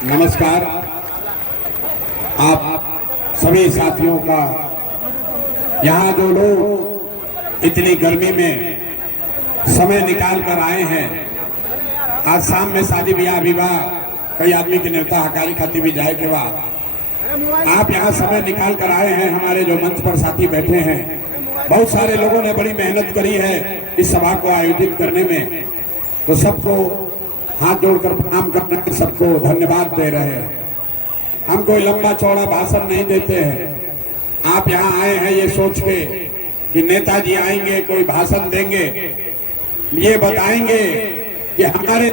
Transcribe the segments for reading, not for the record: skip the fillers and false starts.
नमस्कार। आप सभी साथियों का, यहाँ जो लोग इतनी गर्मी में समय निकाल कर आए हैं, आज शाम में शादी ब्याह विवाह कई आदमी के नेता हकारी खाती भी जाए के बाद आप यहाँ समय निकाल कर आए हैं। हमारे जो मंच पर साथी बैठे हैं, बहुत सारे लोगों ने बड़ी मेहनत करी है इस सभा को आयोजित करने में, तो सबको हाथ जोड़कर प्रणाम करने के सबको धन्यवाद दे रहे हैं। हम कोई लंबा चौड़ा भाषण नहीं देते हैं। आप यहाँ आए हैं ये सोच के कि नेताजी आएंगे, कोई भाषण देंगे, ये बताएंगे कि हमारे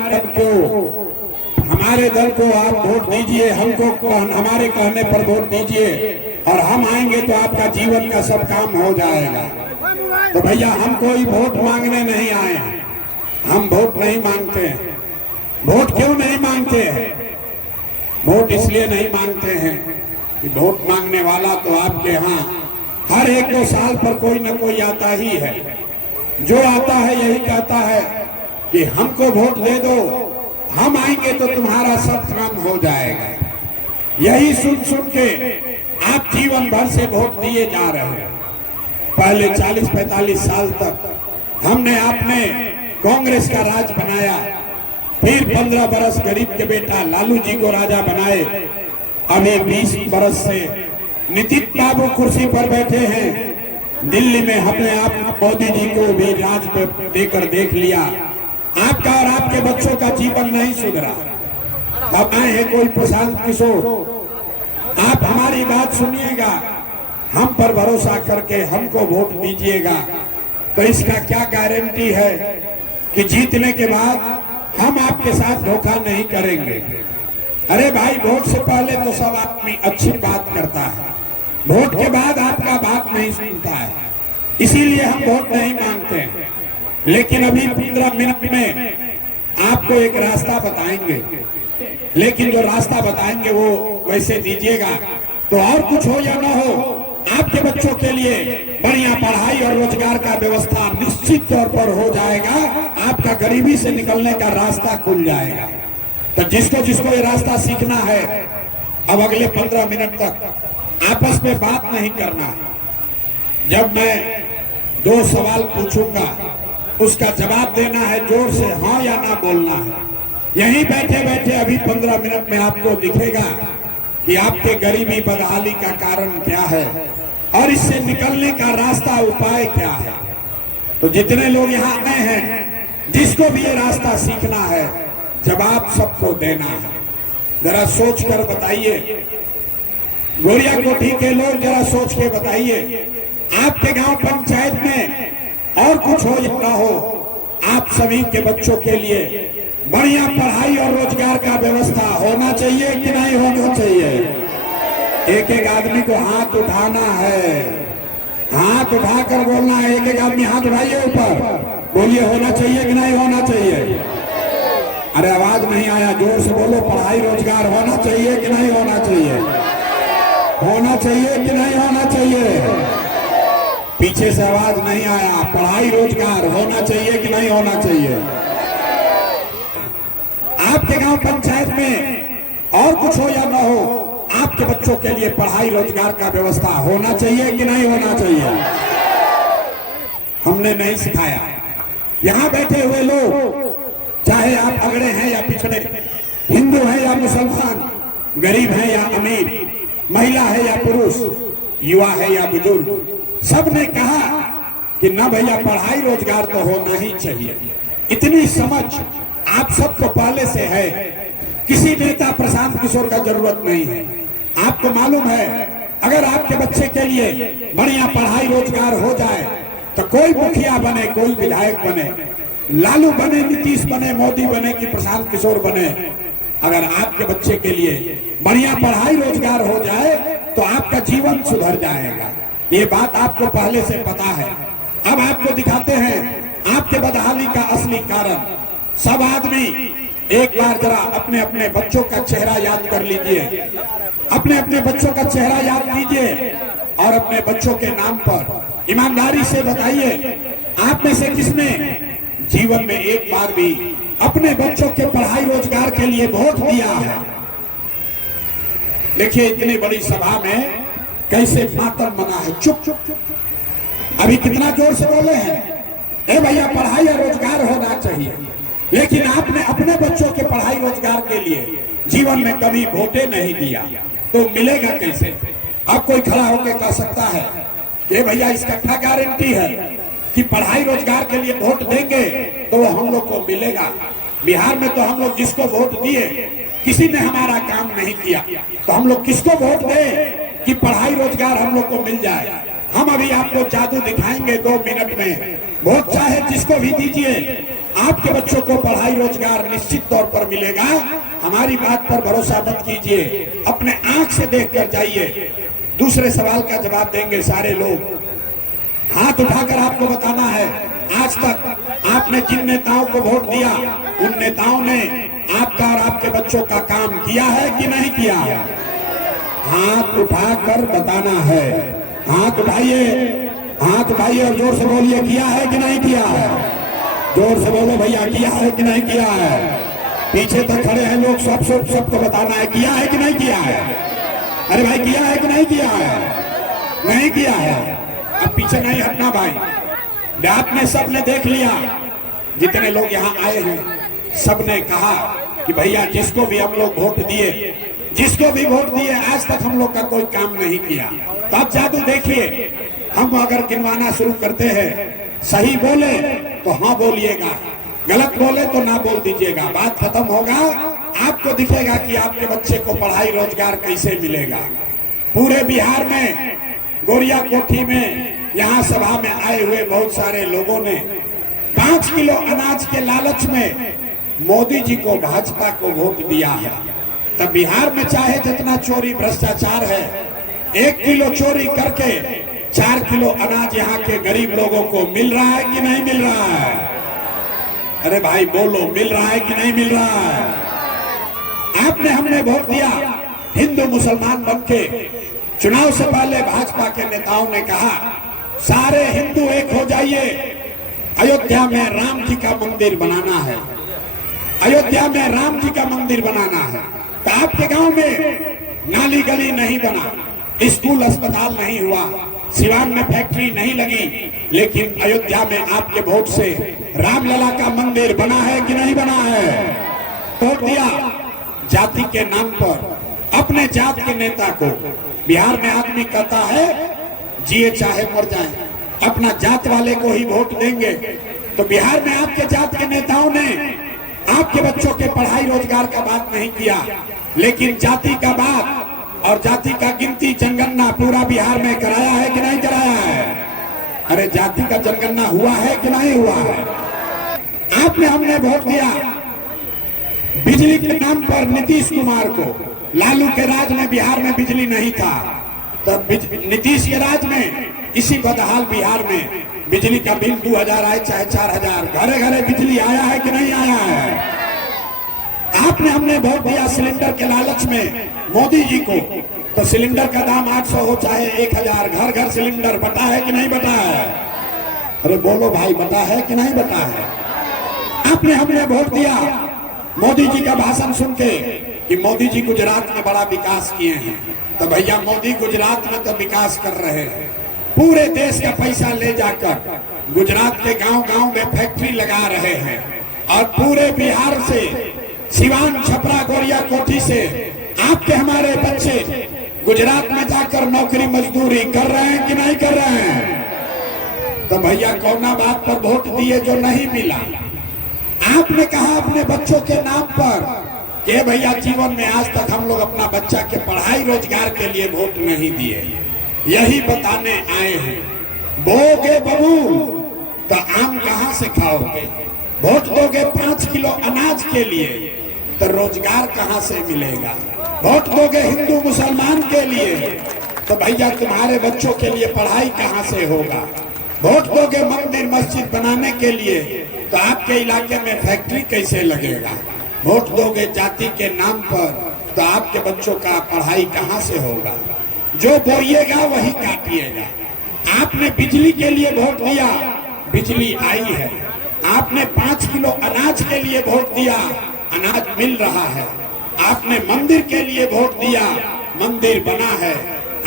दल को आप वोट दीजिए, हमको हमारे कहने पर वोट दीजिए और हम आएंगे तो आपका जीवन का सब काम हो जाएगा। तो भैया, हम कोई वोट मांगने नहीं आए हैं, हम वोट नहीं मांगते हैं। वोट क्यों नहीं मांगते हैं? वोट इसलिए नहीं मांगते हैं कि वोट मांगने वाला तो आपके यहाँ हर 1-2 साल पर कोई न कोई आता ही है। जो आता है यही कहता है कि हमको वोट दे दो, हम आएंगे तो तुम्हारा सब काम हो जाएगा। यही सुन सुन के आप जीवन भर से वोट दिए जा रहे हैं। पहले 40-45 साल तक हमने आपने कांग्रेस का राज बनाया, फिर 15 बरस गरीब के बेटा लालू जी को राजा बनाए, अभी 20 बरस से नितिन बाबू कुर्सी पर बैठे हैं। दिल्ली में हमने आप मोदी जी को भी राज पे देकर देख लिया। आपका और आपके बच्चों का जीवन नहीं सुधरा। अब आए हैं कोई प्रशांत किशोर, आप हमारी बात सुनिएगा, हम पर भरोसा करके हमको वोट दीजिएगा, तो इसका क्या गारंटी है कि जीतने के बाद हम आपके साथ धोखा नहीं करेंगे। अरे भाई, वोट से पहले तो सब आदमी अच्छी बात करता है, वोट के बाद आपका बात नहीं सुनता है, इसीलिए हम वोट नहीं मांगते हैं। लेकिन अभी 15 मिनट में आपको एक रास्ता बताएंगे, लेकिन जो रास्ता बताएंगे वो वैसे दीजिएगा तो और कुछ हो या ना हो, आपके बच्चों के लिए बढ़िया पढ़ाई और रोजगार का व्यवस्था निश्चित तौर पर हो जाएगा। आपका गरीबी से निकलने का रास्ता खुल जाएगा। तो जिसको जिसको ये रास्ता सीखना है, अब अगले 15 मिनट तक आपस में बात नहीं करना। जब मैं 2 सवाल पूछूंगा, उसका जवाब देना है, जोर से हाँ या ना बोलना है। यहीं बैठे बैठे अभी 15 मिनट में आपको दिखेगा कि आपके गरीबी बदहाली का कारण क्या है और इससे निकलने का रास्ता उपाय क्या है। तो जितने लोग यहाँ आए हैं, जिसको भी ये रास्ता सीखना है, जवाब सबको देना है। जरा सोच कर बताइए, गोरिया कोठी के लोग जरा सोच के बताइए, आपके गांव पंचायत में और कुछ हो या ना हो, आप सभी के बच्चों के लिए बढ़िया पढ़ाई और रोजगार का व्यवस्था होना चाहिए कि नहीं होना चाहिए? एक एक आदमी को हाथ उठाना है, हाथ उठाकर बोलना है। एक एक आदमी हाथ उठाइए ऊपर, बोलिए होना चाहिए कि नहीं होना चाहिए? अरे आवाज नहीं आया, जोर से बोलो। पढ़ाई रोजगार होना चाहिए कि नहीं होना चाहिए? होना चाहिए कि नहीं होना चाहिए? पीछे से आवाज नहीं आया। पढ़ाई रोजगार होना चाहिए कि नहीं होना चाहिए? आपके गांव पंचायत में और कुछ हो या ना हो, आपके बच्चों के लिए पढ़ाई रोजगार का व्यवस्था होना चाहिए कि नहीं होना चाहिए? हमने नहीं सिखाया। यहाँ बैठे हुए लोग, चाहे आप अगड़े हैं या पिछड़े, हिंदू हैं या मुसलमान, गरीब हैं या अमीर, महिला है या पुरुष, युवा है या बुजुर्ग, सबने कहा कि ना भैया, पढ़ाई रोजगार तो होना ही चाहिए। इतनी समझ आप सबको पहले से है, किसी नेता प्रशांत किशोर का जरूरत नहीं है। आपको मालूम है, अगर आपके बच्चे के लिए बढ़िया पढ़ाई रोजगार हो जाए तो कोई मुखिया बने, कोई विधायक बने, लालू बने, नीतीश बने, मोदी बने कि प्रशांत किशोर बने, अगर आपके बच्चे के लिए बढ़िया पढ़ाई रोजगार हो जाए तो आपका जीवन सुधर जाएगा। ये बात आपको पहले से पता है। अब आपको दिखाते हैं आपके बदहाली का असली कारण। सब आदमी एक बार जरा अपने अपने बच्चों का चेहरा याद कर लीजिए, अपने अपने बच्चों का चेहरा याद कीजिए और अपने बच्चों के नाम पर ईमानदारी से बताइए, आप में से किसने जीवन में एक बार भी अपने बच्चों के पढ़ाई रोजगार के लिए वोट दिया है? देखिए इतनी बड़ी सभा में कैसे मातम मना है। चुप चुप चुप, अभी कितना जोर से बोले हैं। ए भैया, पढ़ाई और रोजगार होना चाहिए, लेकिन आपने अपने बच्चों के पढ़ाई रोजगार के लिए जीवन में कभी वोटे नहीं दिया, तो मिलेगा कैसे? अब कोई खड़ा होकर कह सकता है कि भैया इसका क्या गारंटी है कि पढ़ाई रोजगार के लिए वोट देंगे तो वो हम लोग को मिलेगा? बिहार में तो हम लोग जिसको वोट दिए किसी ने हमारा काम नहीं किया, तो हम लोग किसको वोट दें कि पढ़ाई रोजगार हम लोग को मिल जाए? हम अभी आपको जादू दिखाएंगे 2 मिनट में। वोट चाहे जिसको भी दीजिए, आपके बच्चों को पढ़ाई रोजगार निश्चित तौर पर मिलेगा। हमारी बात पर भरोसा मत कीजिए, अपने आंख से देख कर जाइए। दूसरे सवाल का जवाब देंगे सारे लोग। हाथ उठाकर आपको बताना है, आज तक आपने जिन नेताओं को वोट दिया उन नेताओं ने आपका और आपके बच्चों का काम किया है कि नहीं किया? हाथ उठाकर बताना है। हाथ उठाइए, हाथ उठाइए और जोर से बोलिए, किया है कि नहीं किया है? जोर से बोलो भैया, किया है कि नहीं किया है? पीछे तक खड़े हैं लोग, सबको बताना है, किया है कि नहीं किया है? अरे भाई, किया है कि नहीं किया है? नहीं किया है। अब पीछे नहीं हटना भाई। आपने सबने देख लिया, जितने लोग यहाँ आए हैं सबने कहा कि भैया जिसको भी हम लोग वोट दिए, जिसको भी वोट दिए, आज तक हम लोग का कोई काम नहीं किया। तो अब जादू देखिए, हम अगर गिनवाना शुरू करते हैं, सही बोले तो हाँ बोलिएगा, गलत बोले तो ना बोल दीजिएगा। बात खत्म होगा, आपको दिखेगा कि आपके बच्चे को पढ़ाई रोजगार कैसे मिलेगा। पूरे बिहार में गोरिया कोठी में यहाँ सभा में आए हुए बहुत सारे लोगों ने 5 किलो अनाज के लालच में मोदी जी को, भाजपा को वोट दिया है। तब बिहार में चाहे जितना चोरी भ्रष्टाचार है, 1 किलो चोरी करके 4 किलो अनाज यहाँ के गरीब लोगों को मिल रहा है कि नहीं मिल रहा है? अरे भाई बोलो, मिल रहा है कि नहीं मिल रहा है? आपने हमने वोट दिया, हिंदू मुसलमान बनके। चुनाव से पहले भाजपा के नेताओं ने कहा सारे हिंदू एक हो जाइए, अयोध्या में राम जी का मंदिर बनाना है, अयोध्या में राम जी का मंदिर बनाना है। तो आपके गांव में नाली गली नहीं बना, स्कूल अस्पताल नहीं हुआ, सिवान में फैक्ट्री नहीं लगी, लेकिन अयोध्या में आपके वोट से रामलला का मंदिर बना है कि नहीं बना है? वोट दिया जाति के नाम पर, अपने जात के नेता को। बिहार में आदमी कहता है जिए चाहे मर जाए, अपना जात वाले को ही वोट देंगे। तो बिहार में आपके जात के नेताओं ने आपके बच्चों के पढ़ाई रोजगार का बात नहीं किया, लेकिन जाति का बात और जाति का गिनती जनगणना पूरा बिहार में कराया है कि नहीं कराया है? अरे जाति का जनगणना हुआ है कि नहीं हुआ है? आपने हमने वोट दिया बिजली के नाम पर नीतीश कुमार को। लालू के राज में बिहार में बिजली नहीं था, तब नीतीश के राज में इसी बदहाल बिहार में बिजली का बिल 2000 आए चाहे 4000, घरे घरे बिजली आया है कि नहीं आया है? आपने हमने वोट दिया सिलेंडर के लालच में मोदी जी को, तो सिलेंडर का दाम 800 हो चाहे 1000, घर घर सिलेंडर बटा है कि नहीं बटा है? अरे बोलो भाई, बटा है कि नहीं बटा है? आपने हमने वोट दिया मोदी जी का भाषण सुन के कि मोदी जी गुजरात में बड़ा विकास किए हैं। तो भैया मोदी गुजरात में तो विकास कर रहे हैं, पूरे देश का पैसा ले जाकर गुजरात के गांव-गांव में फैक्ट्री लगा रहे हैं, और पूरे बिहार से सिवान, छपरा, गोरिया कोठी से आपके हमारे बच्चे गुजरात में जाकर नौकरी मजदूरी कर रहे हैं कि नहीं कर रहे हैं? तो भैया कौना बात पर वोट दिए जो नहीं मिला? आपने कहा अपने बच्चों के नाम पर कि भैया जीवन में आज तक हम लोग अपना बच्चा के पढ़ाई रोजगार के लिए वोट नहीं दिए। यही बताने आए हैं, बोगे बबूल तो आम कहां से खाओगे? वोट दोगे 5 किलो अनाज के लिए तो रोजगार कहां से मिलेगा? वोट दोगे हिंदू मुसलमान के लिए तो भैया तुम्हारे बच्चों के लिए पढ़ाई कहां से होगा? वोट दोगे मंदिर मस्जिद बनाने के लिए तो आपके इलाके में फैक्ट्री कैसे लगेगा? वोट दोगे जाति के नाम पर तो आपके बच्चों का पढ़ाई कहां से होगा? जो बोइएगा वही काटिएगा। आपने बिजली के लिए वोट दिया, बिजली आई है। आपने 5 किलो अनाज के लिए वोट दिया, अनाज मिल रहा है। आपने मंदिर के लिए वोट दिया, मंदिर बना है।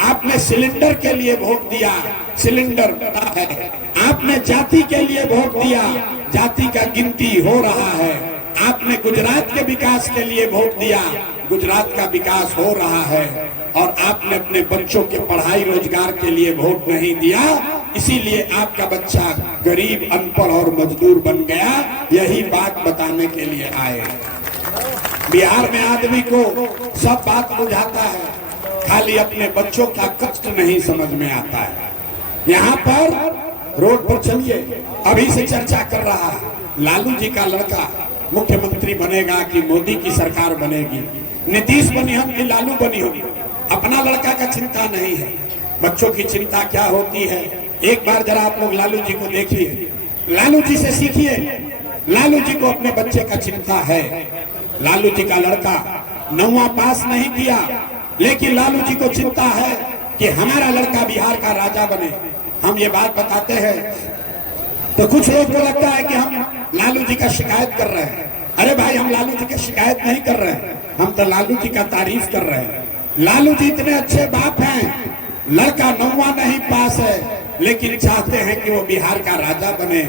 आपने सिलेंडर के लिए वोट दिया, सिलेंडर बना है। आपने जाति के लिए वोट दिया, जाति का गिनती हो रहा है। आपने गुजरात के विकास के लिए वोट दिया, गुजरात का विकास हो रहा है। और आपने अपने बच्चों के पढ़ाई रोजगार के लिए वोट नहीं दिया, इसीलिए आपका बच्चा गरीब, अनपढ़ और मजदूर बन गया। यही बात बताने के लिए आए। बिहार में आदमी को सब बात बुझाता है, खाली अपने बच्चों का कष्ट नहीं समझ में आता है। यहाँ पर रोड पर चलिए, अभी से चर्चा कर रहा है लालू जी का लड़का मुख्यमंत्री बनेगा कि मोदी की सरकार बनेगी, नीतीश बनी हम कि लालू बनी होगी। अपना लड़का का चिंता नहीं है, बच्चों की चिंता क्या होती है। एक बार जरा आप लोग लालू जी को देखिए, लालू जी से सीखिए। लालू जी को अपने बच्चे का चिंता है। लालू जी का लड़का 9वां पास नहीं किया, लेकिन लालू जी को चिंता है कि हमारा लड़का बिहार का राजा बने। हम ये बात बताते हैं तो कुछ लोग को लगता है कि हम लालू जी का शिकायत कर रहे हैं। अरे भाई, हम लालू जी की शिकायत नहीं कर रहे हैं, हम तो लालू जी का तारीफ कर रहे हैं। लालू जी इतने अच्छे बाप हैं, लड़का 9वां नहीं पास है, लेकिन चाहते हैं कि वो बिहार का राजा बने।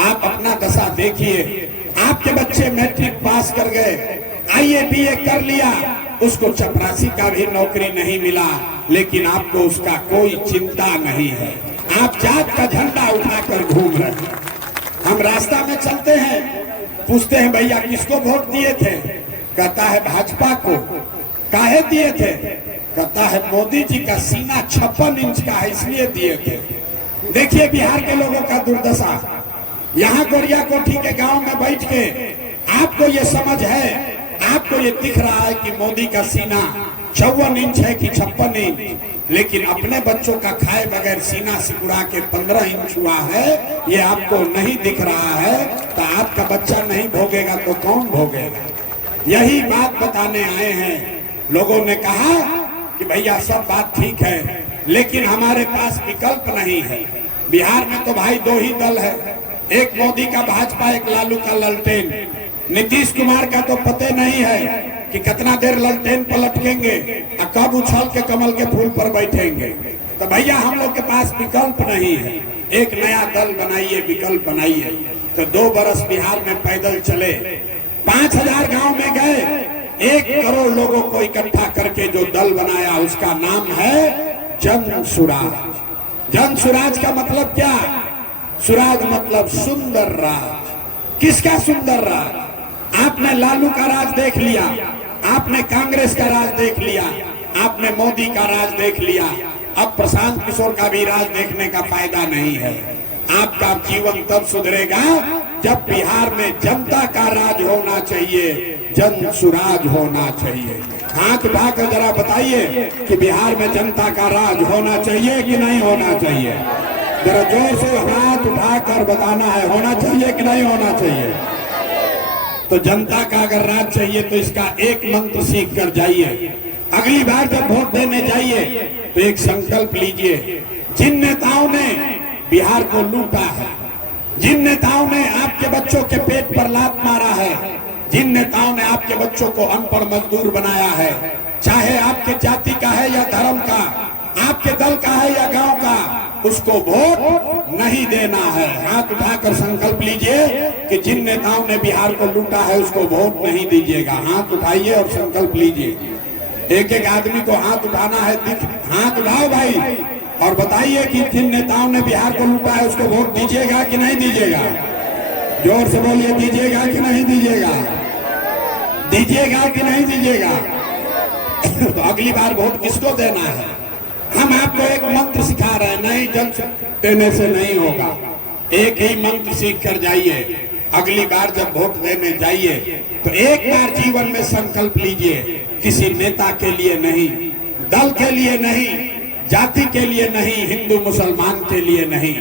आप अपना दशा देखिए, आपके बच्चे मैट्रिक पास कर गए, IAA BA कर लिया, उसको चपरासी का भी नौकरी नहीं मिला, लेकिन आपको उसका कोई चिंता नहीं है। आप जात का झंडा उठाकर घूम रहे हैं। हम रास्ता में चलते हैं, पूछते हैं भैया किसको वोट दिए थे, कहता है भाजपा को। काहे दिए थे, कहता है मोदी जी का सीना 56 इंच का है इसलिए दिए थे। देखिए बिहार के लोगों का दुर्दशा। यहाँ गोरिया कोठी के गांव में बैठ के आपको ये समझ है, आपको ये दिख रहा है कि मोदी का सीना 54 इंच है कि 56 इंच, लेकिन अपने बच्चों का खाए बगैर सीना सिकुड़ा के 15 इंच हुआ है, ये आपको नहीं दिख रहा है। तो आपका बच्चा नहीं भोगेगा तो कौन भोगेगा। यही बात बताने आए हैं। लोगों ने कहा कि भैया सब बात ठीक है, लेकिन हमारे पास विकल्प नहीं है। बिहार में तो भाई 2 ही दल है, एक मोदी का भाजपा, एक लालू का ललटेन। नीतीश कुमार का तो पते नहीं है कि कितना देर ललटेन पर लटकेंगे और कब उछल के कमल के फूल पर बैठेंगे। तो भैया हम लोग के पास विकल्प नहीं है, एक नया दल बनाइए, विकल्प बनाइए। तो 2 बरस बिहार में पैदल चले, 5000 गांव में गए, 1 करोड़ लोगों को इकट्ठा करके जो दल बनाया उसका नाम है जन सुराज। जन सुराज का मतलब क्या, सुराज मतलब सुंदर राज। किसका सुंदर राज। आपने लालू का राज देख लिया, आपने कांग्रेस का राज देख लिया, आपने मोदी का राज देख लिया, अब प्रशांत किशोर का भी राज देखने का फायदा नहीं है। आपका जीवन तब सुधरेगा जब बिहार में जनता का राज होना चाहिए, जन सुराज होना चाहिए। हाथ उठाकर जरा बताइए कि बिहार में जनता का राज होना चाहिए कि नहीं होना चाहिए। जरा जोर से हाथ उठाकर बताना है, होना चाहिए कि नहीं होना चाहिए। तो जनता का अगर राज चाहिए तो इसका एक मंत्र सीख कर जाइए। अगली बार जब वोट देने जाइए तो एक संकल्प लीजिए, जिन नेताओं ने बिहार को लूटा है, जिन नेताओं ने आपके बच्चों के पेट पर लात मारा है, जिन नेताओं ने आपके बच्चों को अनपढ़ मजदूर बनाया है, चाहे आपके जाति का है या धर्म का, आपके दल का है या गांव का, उसको वोट नहीं देना है। हाथ उठाकर संकल्प लीजिए कि जिन नेताओं ने बिहार को लूटा है उसको वोट नहीं दीजिएगा। हाथ उठाइए और संकल्प लीजिए। एक एक आदमी को हाथ उठाना है, हाथ उठाओ भाई और बताइए कि जिन नेताओं ने बिहार को लूटा है उसको वोट दीजिएगा कि नहीं दीजिएगा। जोर से बोलिए, दीजिएगा कि नहीं दीजिएगा, दीजिएगा कि नहीं दीजिएगा। तो अगली बार वोट किसको देना है। हम आपको एक मंत्र सिखा रहे हैं, नहीं जन देने से नहीं होगा। एक ही मंत्र सीख कर जाइए। अगली बार जब वोट देने जाइए तो एक बार जीवन में संकल्प लीजिए, किसी नेता के लिए नहीं, दल के लिए नहीं, जाति के लिए नहीं, हिंदू मुसलमान के लिए नहीं,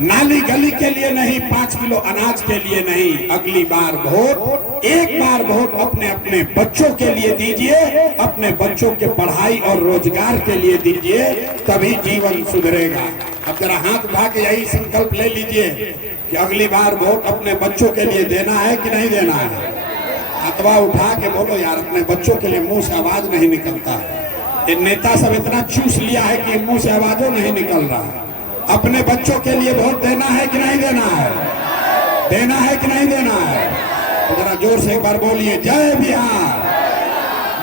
नाली गली के लिए नहीं, 5 किलो अनाज के लिए नहीं। अगली बार वोट, एक बार वोट अपने अपने बच्चों के लिए दीजिए, अपने बच्चों के पढ़ाई और रोजगार के लिए दीजिए, तभी जीवन सुधरेगा। अब जरा हाथ उठा के यही संकल्प ले लीजिए कि अगली बार वोट अपने बच्चों के लिए देना है कि नहीं देना है। हाथवा उठा के बोलो यार, अपने बच्चों के लिए, मुंह से आवाज नहीं निकलता। ये नेता सब इतना चूस लिया है कि मुंह से आवाजों नहीं निकल रहा। अपने बच्चों के लिए वोट देना है कि नहीं देना है? देना है कि नहीं देना है? तो जरा जोर से एक बार बोलिए, जय बिहार,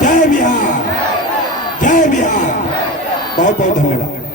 जय बिहार, जय बिहार। बहुत बहुत धन्यवाद।